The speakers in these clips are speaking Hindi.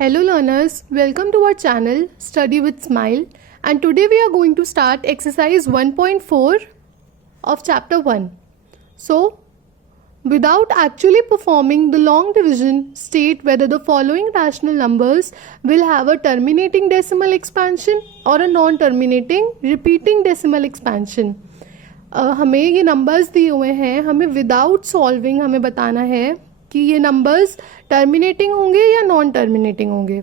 Hello learners, welcome to our channel Study with Smile, and today we are going to start exercise 1.4 of chapter 1. So, without actually performing the long division, state whether the following rational numbers will have a terminating decimal expansion or a non-terminating repeating decimal expansion. हमें ये नंबर्स दिए हुए हैं, हमें विदाउट सॉल्विंग हमें बताना है कि ये नंबर्स टर्मिनेटिंग होंगे या नॉन टर्मिनेटिंग होंगे.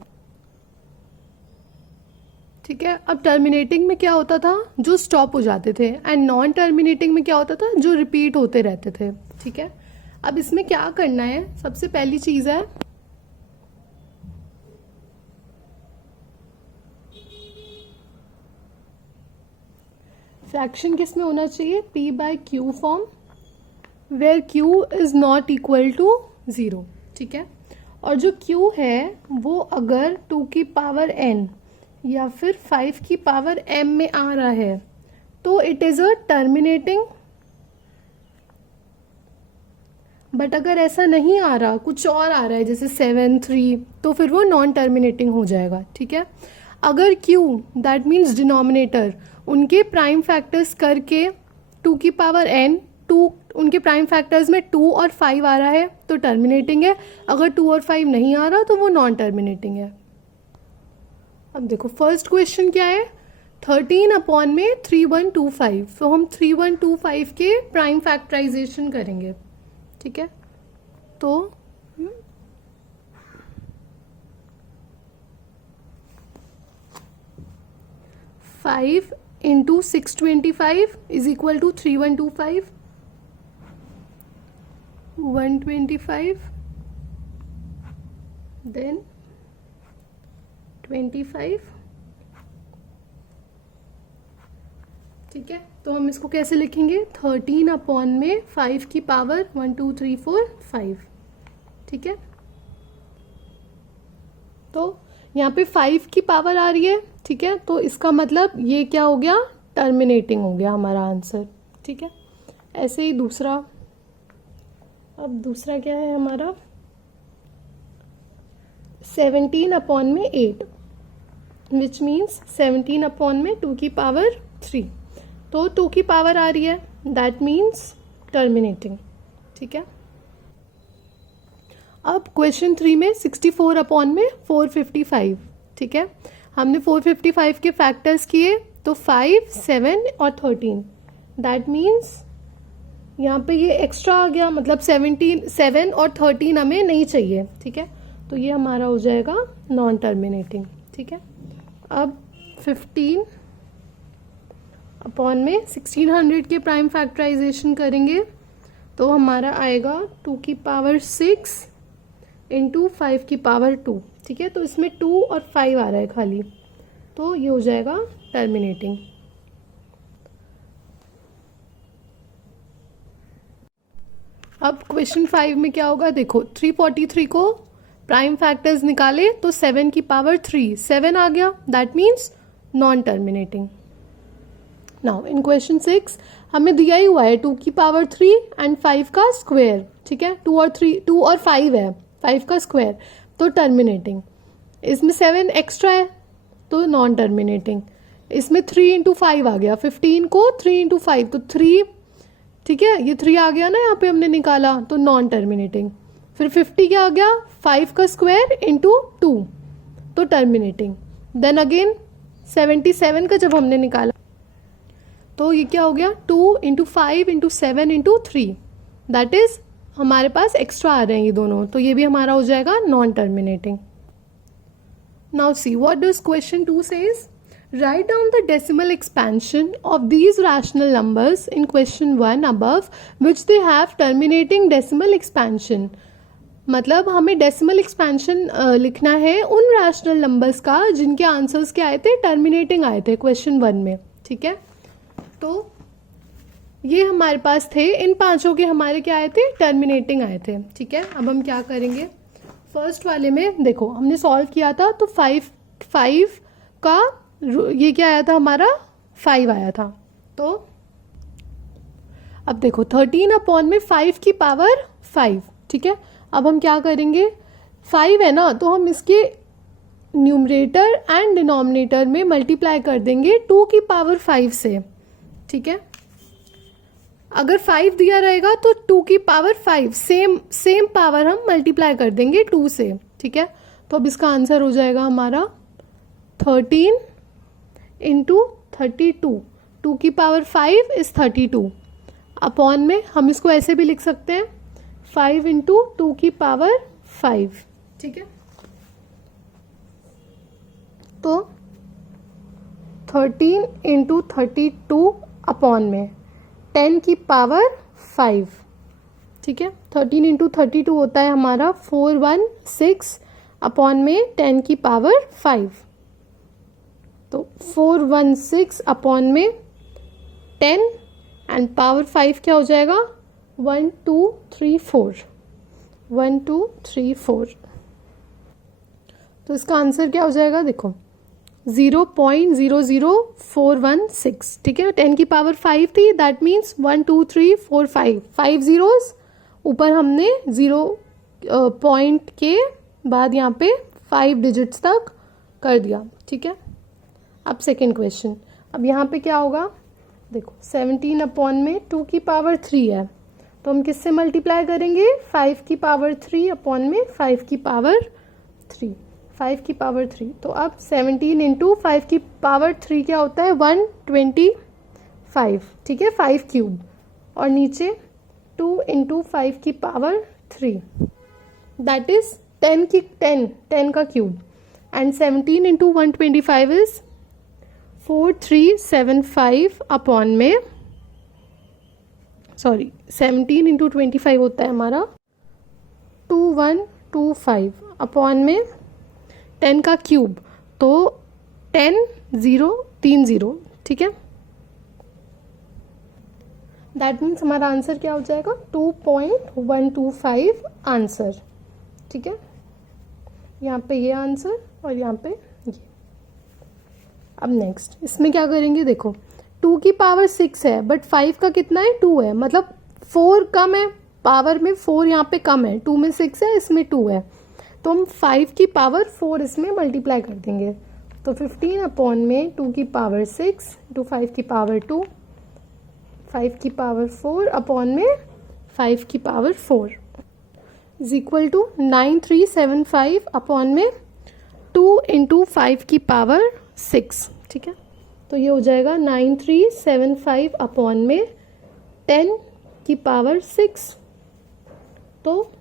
ठीक है. अब टर्मिनेटिंग में क्या होता था, जो स्टॉप हो जाते थे, एंड नॉन टर्मिनेटिंग में क्या होता था, जो रिपीट होते रहते थे. ठीक है. अब इसमें क्या करना है, सबसे पहली चीज है फ्रैक्शन किस में होना चाहिए, p by q form, where q is not equal to 0. ठीक है. और जो q है वो अगर 2 की पावर n या फिर 5 की पावर m में आ रहा है तो it is a terminating. But अगर ऐसा नहीं आ रहा, कुछ और आ रहा है जैसे 7, 3, तो फिर वो नॉन टर्मिनेटिंग हो जाएगा. ठीक है. अगर q दैट मीन्स डिनोमिनेटर उनके प्राइम फैक्टर्स करके 2 की पावर n, 2 उनके प्राइम फैक्टर्स में 2 और 5 आ रहा है तो टर्मिनेटिंग है. अगर 2 और 5 नहीं आ रहा तो वो नॉन टर्मिनेटिंग है. अब देखो फर्स्ट क्वेश्चन क्या है, 13 अपॉन में 3125. तो हम 3125 के प्राइम फैक्टराइजेशन करेंगे. ठीक है. तो 5 into 625 is equal to 3125, 125, then 25. ठीक है. तो हम इसको कैसे लिखेंगे, 13 अपॉन में 5 की पावर 1 2 3 4 5. ठीक है. तो यहाँ पे 5 की पावर आ रही है. ठीक है. तो इसका मतलब ये क्या हो गया, टर्मिनेटिंग हो गया हमारा आंसर. ठीक है. ऐसे ही दूसरा, अब दूसरा क्या है हमारा, 17 अपॉन में 8 विच मीन्स 17 अपॉन में 2 की पावर 3. तो 2 की पावर आ रही है, दैट मीन्स टर्मिनेटिंग. ठीक है. अब क्वेश्चन 3 में 64 अपॉन में 455. ठीक है. हमने 455 के फैक्टर्स किए तो 5, 7 और 13. दैट मीन्स यहाँ पे ये एक्स्ट्रा आ गया, मतलब 7 और 13 हमें नहीं चाहिए. ठीक है. तो ये हमारा हो जाएगा नॉन टर्मिनेटिंग. ठीक है. अब 15 अपॉन में 1600 के प्राइम फैक्टराइजेशन करेंगे तो हमारा आएगा 2 की पावर 6 इंटू 5 की पावर 2. ठीक है. तो इसमें 2 और 5 आ रहा है खाली, तो ये हो जाएगा टर्मिनेटिंग. अब क्वेश्चन 5 में क्या होगा, देखो 343 को प्राइम फैक्टर्स निकाले तो 7 की पावर 3, 7 आ गया, that means non terminating. Now in question 6 हमें दिया ही हुआ है 2 की पावर 3 एंड 5 का स्क्वायर. ठीक है. 2 और 5 है, 5 का स्क्वायर, तो टर्मिनेटिंग. इसमें 7 एक्स्ट्रा है तो नॉन टर्मिनेटिंग. इसमें 3 इंटू 5 आ गया, 15 को 3 इंटू 5 तो 3. ठीक है. ये 3 आ गया ना, यहाँ पे हमने निकाला तो नॉन टर्मिनेटिंग. फिर 50 क्या आ गया, 5 का स्क्वायर इंटू 2 तो टर्मिनेटिंग. देन अगेन 77 का जब हमने निकाला तो ये क्या हो गया, 2 into 5 into 7 into 3, that is हमारे पास एक्स्ट्रा आ रहे हैं ये दोनों, तो ये भी हमारा हो जाएगा non terminating. Now see what does question 2 says, write down the decimal expansion of these rational numbers in question 1 above which they have terminating decimal expansion. मतलब हमें डेसिमल एक्सपेंशन लिखना है उन रैशनल नंबर्स का जिनके आंसर्स क्या आए थे, टर्मिनेटिंग आए थे क्वेश्चन 1 में. ठीक है. तो ये हमारे पास थे, इन पांचों के हमारे क्या आए थे, टर्मिनेटिंग आए थे. ठीक है. अब हम क्या करेंगे, फर्स्ट वाले में देखो हमने सॉल्व किया था तो 5 का ये क्या आया था हमारा, 5 आया था. तो अब देखो 13 अपॉन में 5 की पावर 5. ठीक है. अब हम क्या करेंगे, 5 है ना, तो हम इसके न्यूमरेटर एंड डिनोमिनेटर में मल्टीप्लाई कर देंगे 2 की पावर 5 से, ठीक है। अगर 5 दिया रहेगा तो 2 की पावर 5 सेम पावर हम मल्टीप्लाई कर देंगे 2 से, ठीक है। तो अब इसका आंसर हो जाएगा हमारा 13 इंटू 32, 2 की पावर 5 इज 32 अपॉन में हम इसको ऐसे भी लिख सकते हैं 5 इंटू 2 की पावर 5, ठीक है। तो 13 इंटू 32 अपॉन में 10 की पावर 5, ठीक है। 13 इंटू 32 होता है हमारा 416 अपॉन में 10 की पावर 5, तो 416 अपॉन में 10 एंड पावर 5 क्या हो जाएगा 1 2 3 4, 1 2 3 4। तो इसका आंसर क्या हो जाएगा, देखो 0.00416, ठीक है। 10 की पावर 5 थी, दैट मीन्स 1 2 3 4 5 zeros, ऊपर हमने 0 पॉइंट के बाद यहाँ पे 5 डिजिट्स तक कर दिया, ठीक है। अब सेकेंड क्वेश्चन, अब यहाँ पे क्या होगा, देखो 17 अपॉन में 2 की पावर 3 है, तो हम किससे मल्टीप्लाई करेंगे 5 की पावर 3 अपॉन में 5 की पावर 3, 5 की पावर 3। तो अब 17 इंटू 5 की पावर 3 क्या होता है 125, ठीक है, 5 क्यूब, और नीचे 2 इंटू 5 की पावर 3 दैट इज 10 का cube, and 17 into 125 is 4375 upon में, सॉरी 17 इंटू 25 होता है हमारा 2125 अपॉन में 10 का क्यूब, तो 10 0 3 0, ठीक है। दैट मीन्स हमारा आंसर क्या हो जाएगा 2.125 आंसर, ठीक है। यहाँ पे ये आंसर और यहाँ पे ये। अब नेक्स्ट इसमें क्या करेंगे, देखो 2 की पावर 6 है बट 5 का कितना है 2 है, मतलब 4 कम है, पावर में 4 यहाँ पे कम है, 2 में 6 है, इसमें 2 है, तो हम 5 की पावर 4 इसमें मल्टीप्लाई कर देंगे, तो 15 अपॉन में 2 की पावर 6 इंटू 5 की पावर 2, 5 की पावर 4 अपॉन में 5 की power 4 is equal to 9375 upon में 2 इंटू 5 की पावर 6, ठीक है। तो ये हो जाएगा 9375 अपॉन में 10 की पावर 6, तो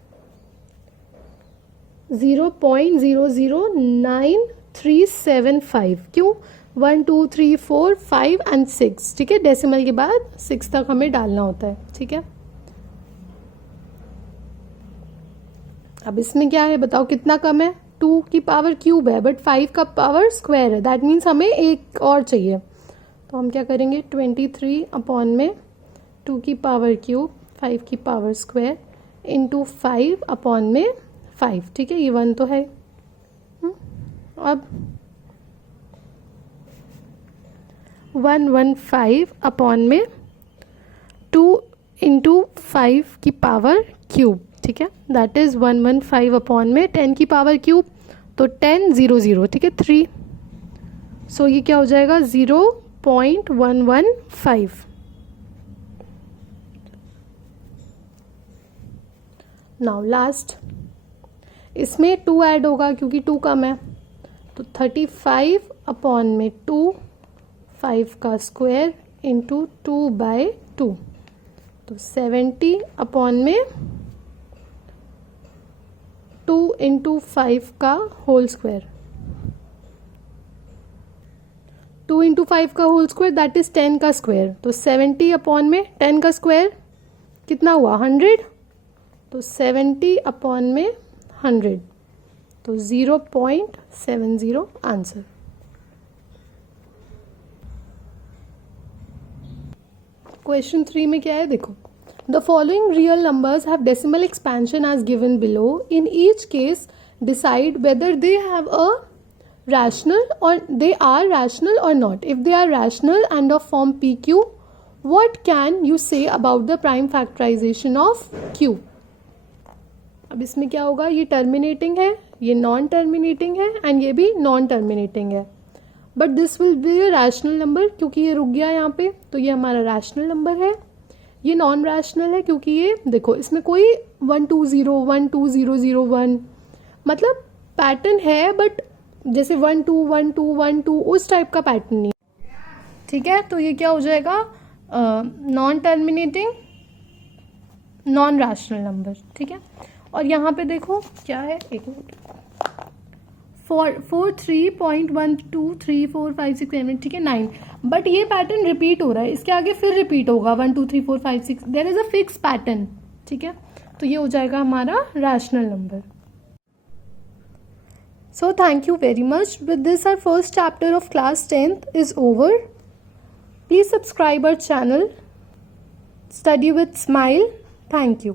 0.00935, क्यों 1 2 3 4 5 एंड 6, ठीक है, डेसिमल के बाद 6 तक हमें डालना होता है, ठीक है। अब इसमें क्या है बताओ, कितना कम है, 2 की पावर क्यूब है बट 5 का पावर स्क्वायर है, दैट मीन्स हमें एक और चाहिए, तो हम क्या करेंगे 23 अपॉन में 2 की पावर क्यूब 5 की पावर स्क्वायर इंटू 5 अपॉन में 5, ठीक है, ये 1 तो है। अब 115 अपॉन में 2 इंटू 5 की पावर क्यूब, ठीक है, दैट इज 115 अपॉन में 10 की पावर क्यूब, तो 10 0 0, ठीक है, 3, सो ये क्या हो जाएगा 0.115। नाउ लास्ट, इसमें 2 ऐड होगा क्योंकि 2 कम है, तो 35 अपॉन में 2, 5 का स्क्वायर इंटू 2/2, तो 70 अपॉन में 2 इंटू 5 का होल स्क्वायर, 2 इंटू 5 का होल स्क्वायर दैट इज 10 का स्क्वायर, तो 70 अपॉन में 10 का स्क्वायर कितना हुआ 100, तो 70 अपॉन में 100, तो 0.70 आंसर। क्वेश्चन 3 में क्या है, देखो the following real numbers have decimal expansion as given below, in each case decide whether they have a rational or they are rational or not. If they are rational and of form PQ, what can you say about the prime factorization of Q? अब इसमें क्या होगा, ये टर्मिनेटिंग है, ये नॉन टर्मिनेटिंग है एंड ये भी नॉन टर्मिनेटिंग है, but this will be a rational number क्योंकि ये रुक गया यहाँ पे, तो ये हमारा रैशनल नंबर है। ये नॉन रैशनल है क्योंकि ये देखो इसमें कोई 1 2 0 1 2 0 0 1 मतलब पैटर्न है, बट जैसे 1 2 1 2 1 2 उस टाइप का पैटर्न नहीं, ठीक है। तो ये क्या हो जाएगा, non terminating non rational number, ठीक है। और यहाँ पे देखो क्या है, एक मिनट, 443.123456 ठीक है 9, बट ये पैटर्न रिपीट हो रहा है, इसके आगे फिर रिपीट होगा 1 2 3 4 5 6, there is a fix pattern, ठीक है। तो ये हो जाएगा हमारा rational number. So thank you very much. With this our first chapter of class 10th is over. Please subscribe our channel study with smile. Thank you.